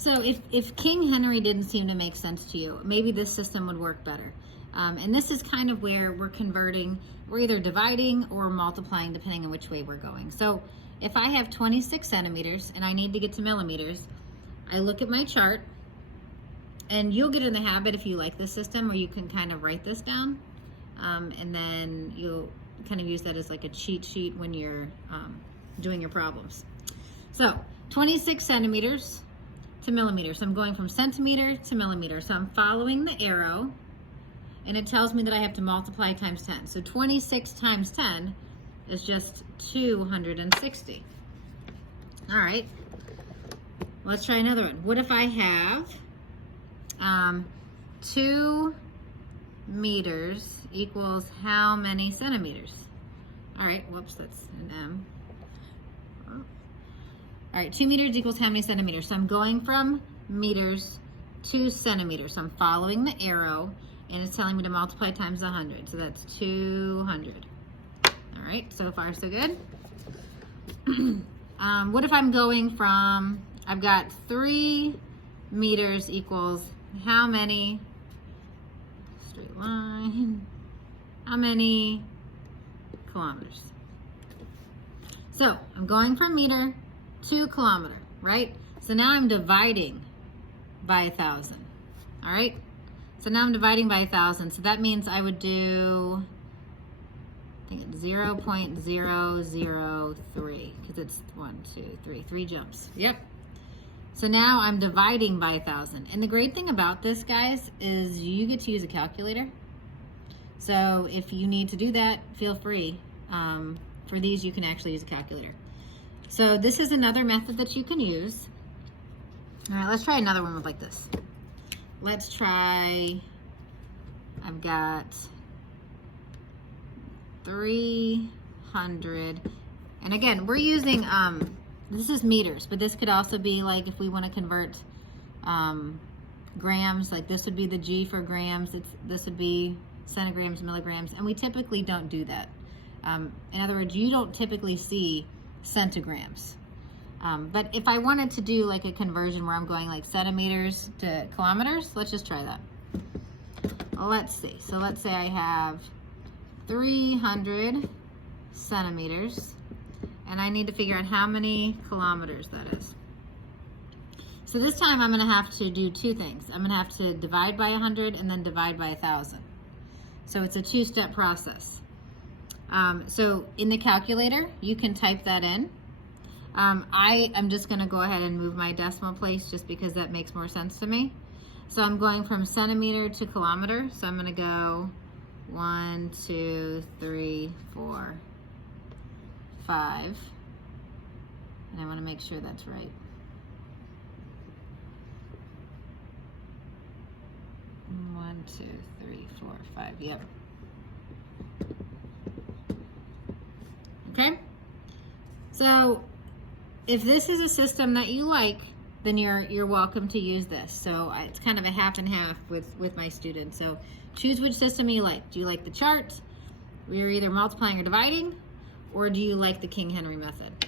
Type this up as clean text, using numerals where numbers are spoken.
So if King Henry didn't seem to make sense to you, maybe this system would work better. And this is kind of where we're converting, we're either dividing or multiplying depending on which way we're going. So if I have 26 centimeters and I need to get to millimeters, I look at my chart, and you'll get in the habit if you like this system where you can kind of write this down, and then you'll kind of use that as like a cheat sheet when you're doing your problems. So 26 centimeters to millimeters. So I'm going from centimeter to millimeter. So I'm following the arrow, and it tells me that I have to multiply times 10. So 26 times 10 is just 260. All right, let's try another one. What if I have 2 meters equals how many centimeters? All right, whoops, that's an M. All right, 2 meters equals how many centimeters? So I'm going from meters to centimeters. So I'm following the arrow, and it's telling me to multiply times 100. So that's 200. All right, so far so good. What if I'm going from, I've got 3 meters equals how many, straight line, how many kilometers? So I'm going from meter to kilometer, right? So now I'm dividing by 1,000, all right? So now I'm dividing by 1,000, so that means I would do, I think it's 0.003, because it's 1, 2, 3, 3 jumps, yep. So now I'm dividing by 1,000, and the great thing about this, guys, is you get to use a calculator. So if you need to do that, feel free. For these, you can actually use a calculator. So this is another method that you can use. All right, let's try another one like this. Let's try, I've got 300, and again, we're using, this is meters, but this could also be like if we want to convert grams, like this would be the G for grams, this would be centigrams, milligrams, and we typically don't do that. In other words, you don't typically see centigrams. But if I wanted to do like a conversion where I'm going like centimeters to kilometers, let's just try that. Well, let's see. So let's say I have 300 centimeters, and I need to figure out how many kilometers that is. So this time I'm going to have to do 2 things. I'm going to have to divide by 100 and then divide by 1,000. So it's a 2-step process. So in the calculator, you can type that in. I am just going to go ahead and move my decimal place just because that makes more sense to me. So I'm going from centimeter to kilometer. So I'm going to go 1, 2, 3, 4, 5. And I want to make sure that's right. 1, 2, 3, 4, 5. Yep. Okay. So if this is a system that you like, then you're welcome to use this. So it's kind of a half and half with my students. So choose which system you like. Do you like the chart, where you're either multiplying or dividing, or do you like the King Henry method?